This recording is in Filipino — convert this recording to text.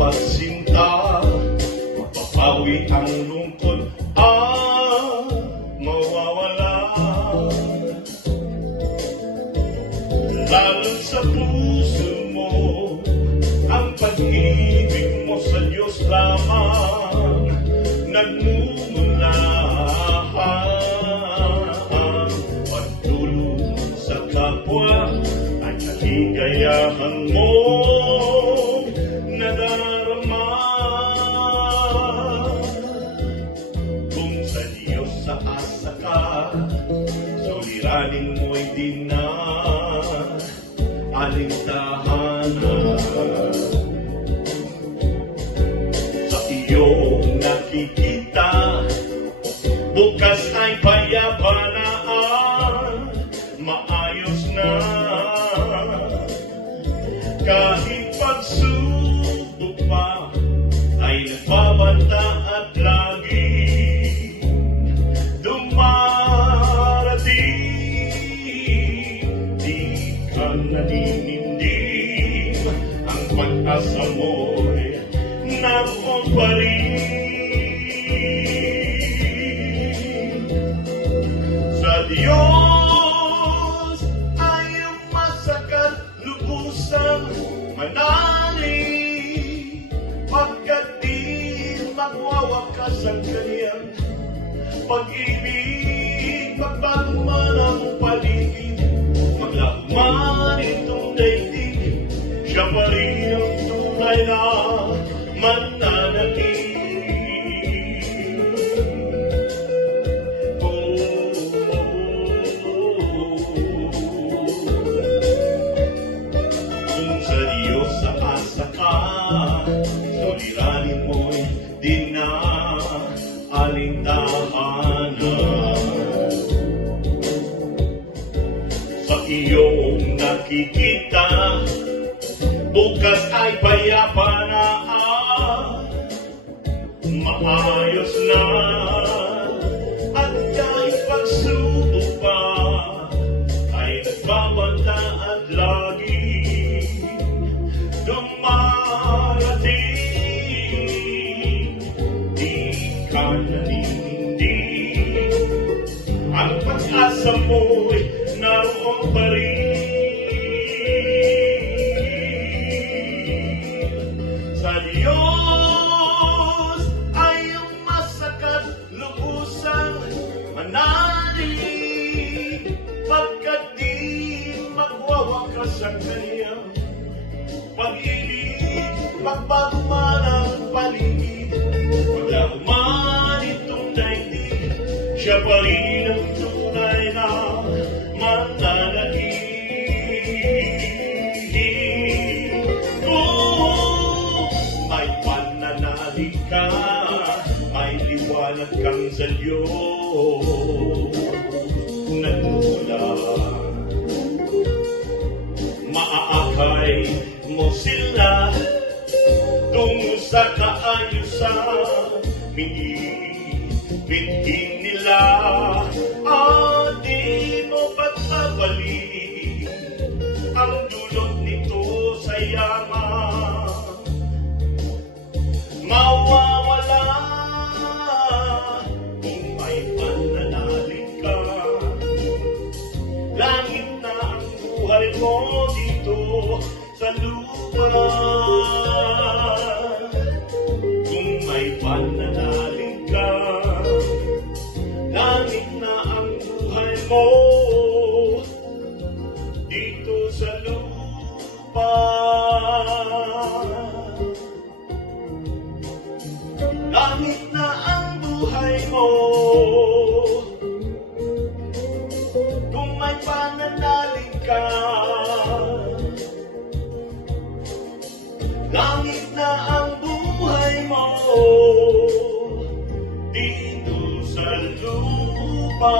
pagsinta, mapapawi ang lungkot at mawawala. Lalo sa puso mo, ang pag-ibig mo sa Diyos lamang nagmumulahan. Pagtulong sa kapwa ay kaligayahan mo nadarama. Kung sa Diyos sa asa ka, suliranin mo'y di na alintahanan. Sa iyong nakikita, bukas ay payapa na maayos na. Kahit pagsubok pa ay nagbabanta at lagi dumarating. Di ka naninindig, ang pag-asa mo'y naroon pa rin. Sa Diyos ay masakat lubusang manalig, pagkat di magwawakas ang kaniyang pag-ibig. Magbago man ang paligid, maglaho man itong daigdig, siya pa rin ang tunay na mananatili. Kung sa Diyos sa asa ka, suliranin mo'y di na alintahanan. Sa iyong nakikita, bukas ay payapa na maayos na. At kahit pagsubok pa ay nagbabanta at lagi dumarating. Di ka naninindig, ang pag-asa mo'y naroon pa rin. Sa Diyos ay ang masakat lubusang manalig, pagkat di magwawakas ang kaniyang pag-ibig. Magbago man ang paligid, maglaho man itong daigdig, siya pa rin ang tunay na mananatili. May pananalig ka, may liwanag kang sa Diyos nagmumula. Maaakay mo sila tungo sa kaayusan, binibithin nila at di mo pagkabalik ang dulot nito sa yaman. Mawawala kung may pananalig ka. Langit na ang buhay mo dito sa lupa. Kung may pananalig ka, langit na ang buhay mo dito sa lupa. Langit na ang buhay mo kung may pananalig ka. Langit na ang buhay mo dito sa lupa.